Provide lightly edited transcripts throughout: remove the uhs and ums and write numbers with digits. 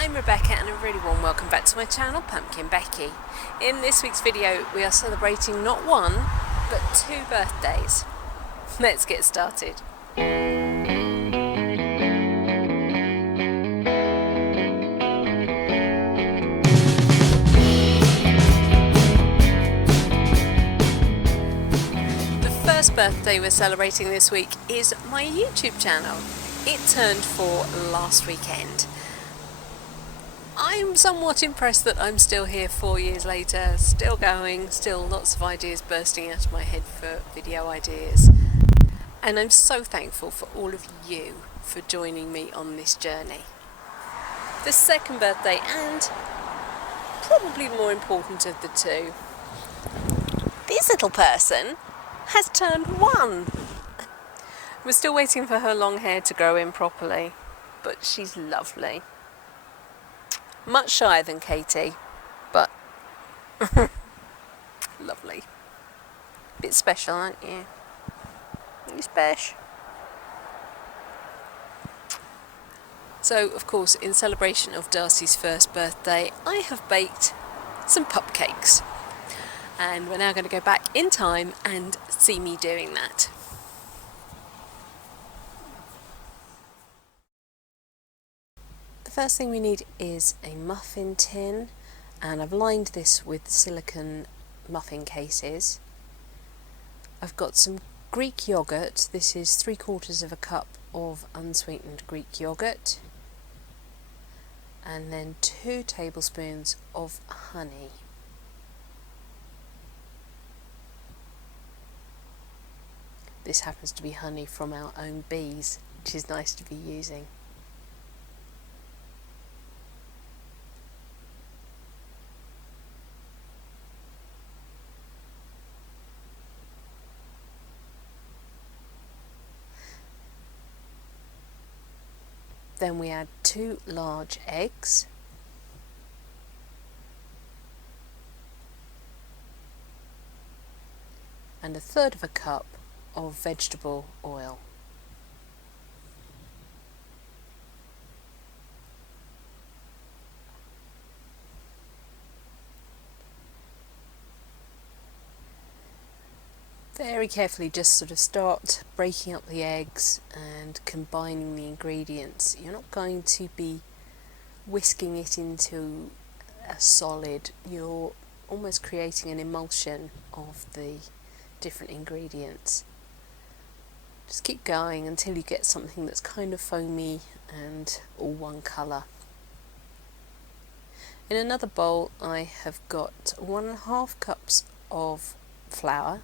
I'm Rebecca and a really warm welcome back to my channel, PumpkinBecki. In this week's video we are celebrating not one, but 2 birthdays. Let's get started. The first birthday we're celebrating this week is my YouTube channel. It turned 4 last weekend. I'm somewhat impressed that I'm still here 4 years later, still going, still lots of ideas bursting out of my head for video ideas. And I'm so thankful for all of you for joining me on this journey. The second birthday, and probably more important of the two, this little person has turned 1. We're still waiting for her long hair to grow in properly, but she's lovely. Much shyer than Katie, but lovely. Bit special, aren't you? You special. So, of course, in celebration of Darcy's first birthday, I have baked some Pupcakes. And we're now going to go back in time and see me doing that. The first thing we need is a muffin tin, and I've lined this with silicone muffin cases. I've got some Greek yogurt. This is 3/4 of a cup of unsweetened Greek yogurt, and then 2 tablespoons of honey. This happens to be honey from our own bees, which is nice to be using. Then we add 2 large eggs, and 1/3 of a cup of vegetable oil. Very carefully just sort of start breaking up the eggs and combining the ingredients. You're not going to be whisking it into a solid, you're almost creating an emulsion of the different ingredients. Just keep going until you get something that's kind of foamy and all one colour. In another bowl I have got 1.5 cups of flour,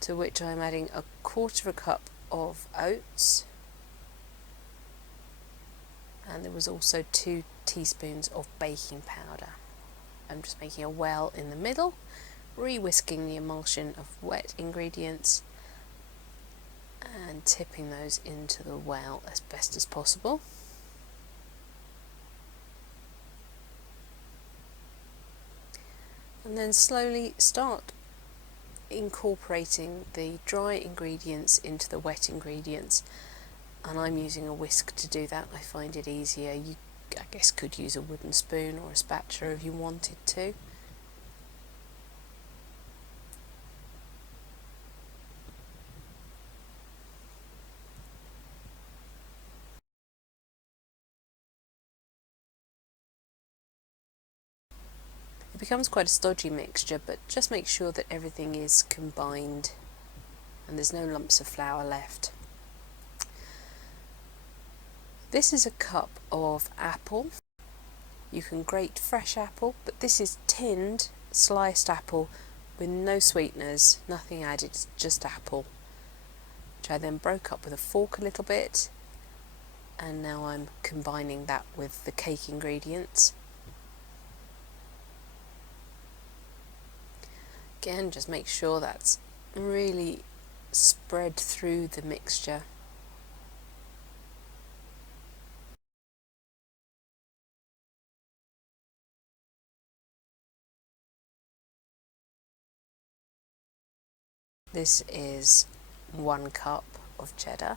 to which I'm adding 1/4 of a cup of oats, and there was also 2 teaspoons of baking powder. I'm just making a well in the middle, re-whisking the emulsion of wet ingredients and tipping those into the well as best as possible. And then slowly start incorporating the dry ingredients into the wet ingredients, and I'm using a whisk to do that. I find it easier. You, I guess, could use a wooden spoon or a spatula if you wanted to. It becomes quite a stodgy mixture, but just make sure that everything is combined and there's no lumps of flour left. This is a cup of apple. You can grate fresh apple, but this is tinned, sliced apple with no sweeteners, nothing added, just apple, which I then broke up with a fork a little bit, and now I'm combining that with the cake ingredients. Again, just make sure that's really spread through the mixture. This is 1 cup of cheddar.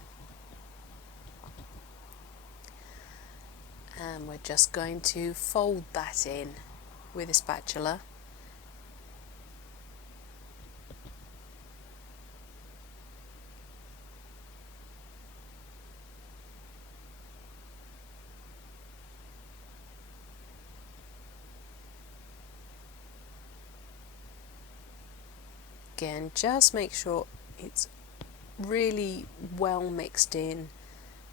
And we're just going to fold that in with a spatula. Again, just make sure it's really well mixed in,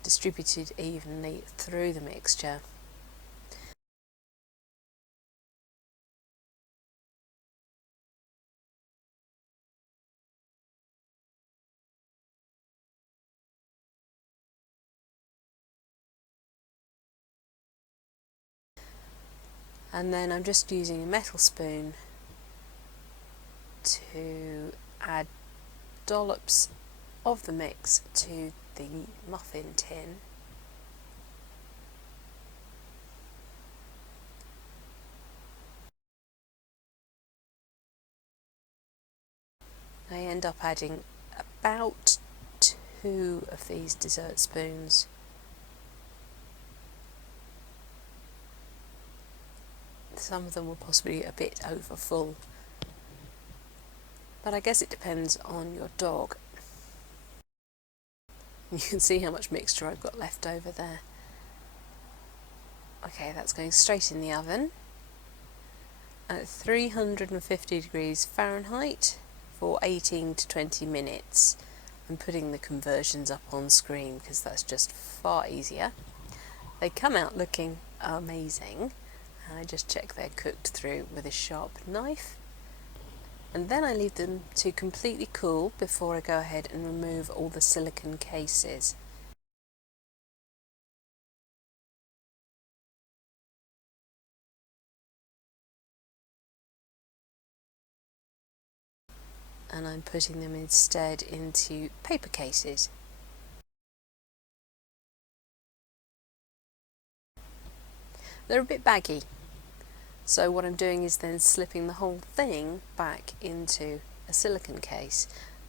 distributed evenly through the mixture. And then I'm just using a metal spoon to add dollops of the mix to the muffin tin. I end up adding about 2 of these dessert spoons. Some of them will possibly be a bit over full, but I guess it depends on your dog. You can see how much mixture I've got left over there. Okay, that's going straight in the oven at 350 degrees Fahrenheit for 18 to 20 minutes. I'm putting the conversions up on screen because that's just far easier. They come out looking amazing. I just check they're cooked through with a sharp knife, and then I leave them to completely cool before I go ahead and remove all the silicone cases. And I'm putting them instead into paper cases. They're a bit baggy, so what I'm doing is then slipping the whole thing back into a silicone case,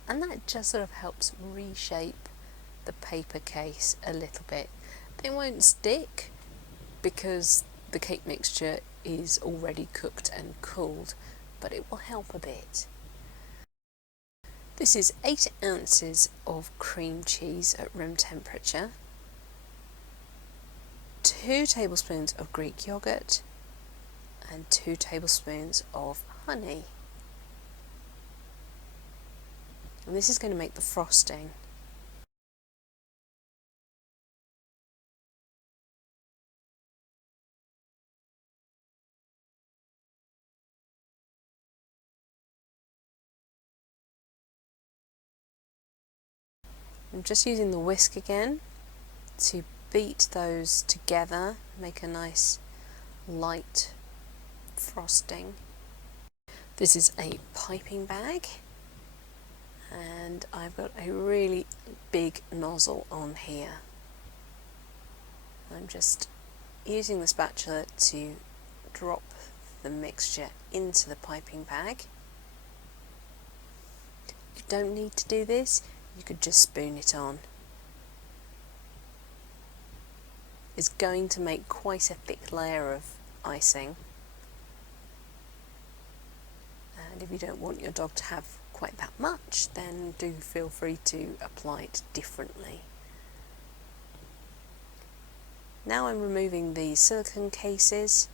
and that just sort of helps reshape the paper case a little bit. They won't stick because the cake mixture is already cooked and cooled, but it will help a bit. This is 8 ounces of cream cheese at room temperature, 2 tablespoons of Greek yogurt, and 2 tablespoons of honey. And this is going to make the frosting. I'm just using the whisk again to beat those together, make a nice light frosting. This is a piping bag, and I've got a really big nozzle on here. I'm just using the spatula to drop the mixture into the piping bag. You don't need to do this, you could just spoon it on. It's going to make quite a thick layer of icing, and if you don't want your dog to have quite that much, then do feel free to apply it differently. Now I'm removing the silicone cases,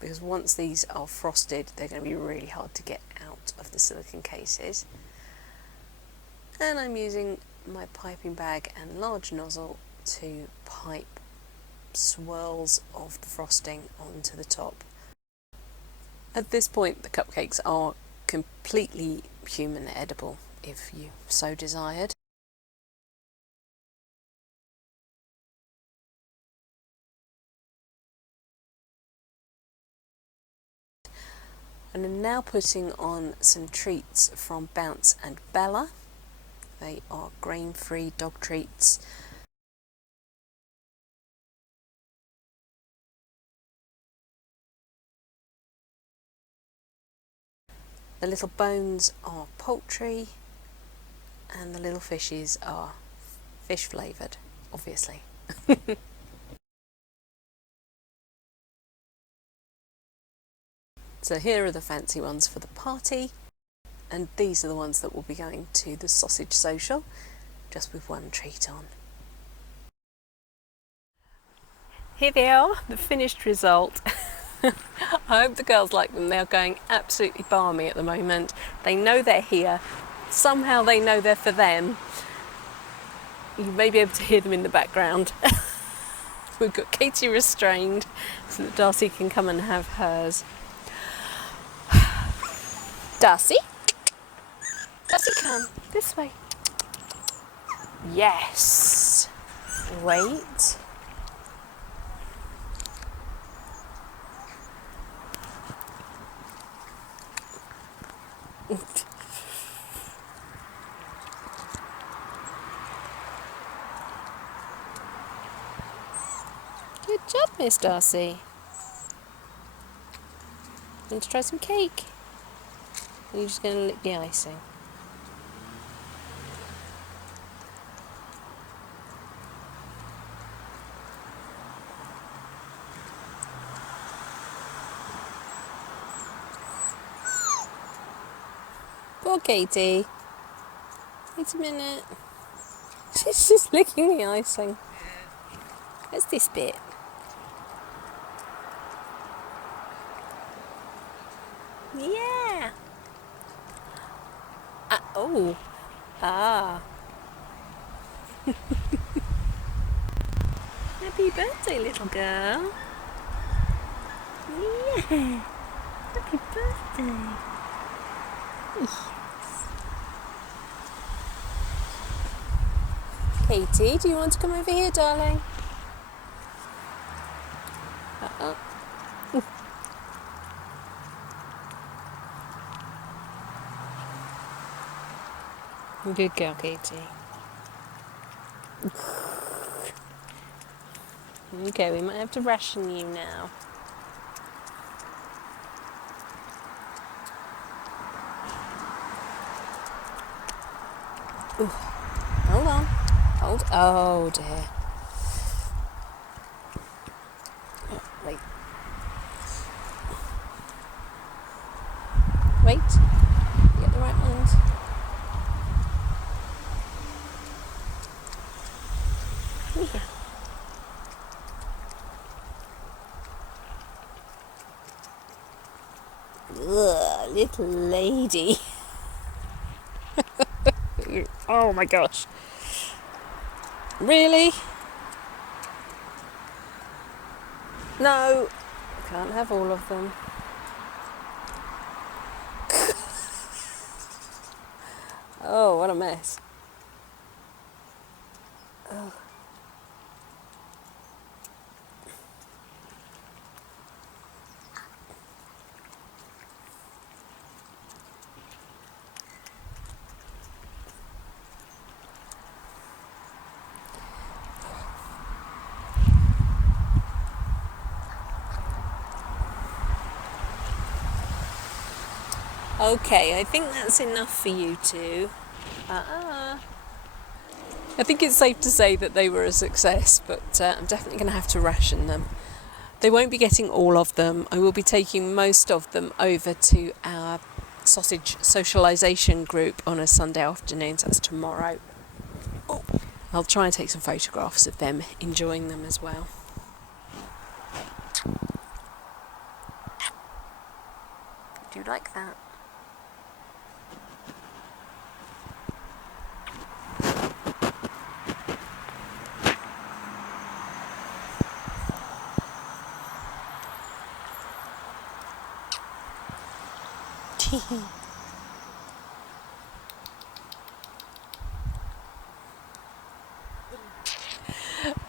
because once these are frosted they're going to be really hard to get out of the silicone cases. And I'm using my piping bag and large nozzle to pipe swirls of the frosting onto the top. At this point the cupcakes are completely human edible if you so desired. And I'm now putting on some treats from Bounce and Bella. They are grain-free dog treats. The little bones are poultry, and the little fishes are fish flavoured, obviously. So here are the fancy ones for the party, and these are the ones that will be going to the sausage social, just with one treat on. Here they are, the finished result. I hope the girls like them. They're going absolutely balmy at the moment. They know they're here. Somehow they know they're for them. You may be able to hear them in the background. We've got Katie restrained so that Darcy can come and have hers. Darcy? Darcy, come this way. Yes. Wait. Good job, Miss Darcy. Want to try some cake? Or are you just going to lick the icing? Poor Katie. Wait a minute. She's just licking the icing. Where's this bit? Yeah. Oh. Ah. Happy birthday, little girl. Yeah. Happy birthday. Katie, do you want to come over here, darling? Uh-oh. Good girl, Katie. Okay, we might have to ration you now. Ooh. Hold on. Oh dear. Oh, wait. Wait. Get the right ones. Yeah. Ugh, little lady. Oh my gosh. Really? No, can't have all of them. Oh, what a mess. Oh. Okay, I think that's enough for you two. I think it's safe to say that they were a success, but I'm definitely going to have to ration them. They won't be getting all of them. I will be taking most of them over to our sausage socialisation group on a Sunday afternoon, so that's tomorrow. Oh, I'll try and take some photographs of them enjoying them as well. Do you like that?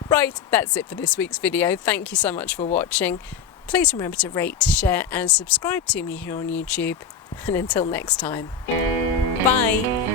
Right, that's it for this week's video. Thank you so much for watching. Please remember to rate, share and subscribe to me here on YouTube. And until next time, bye!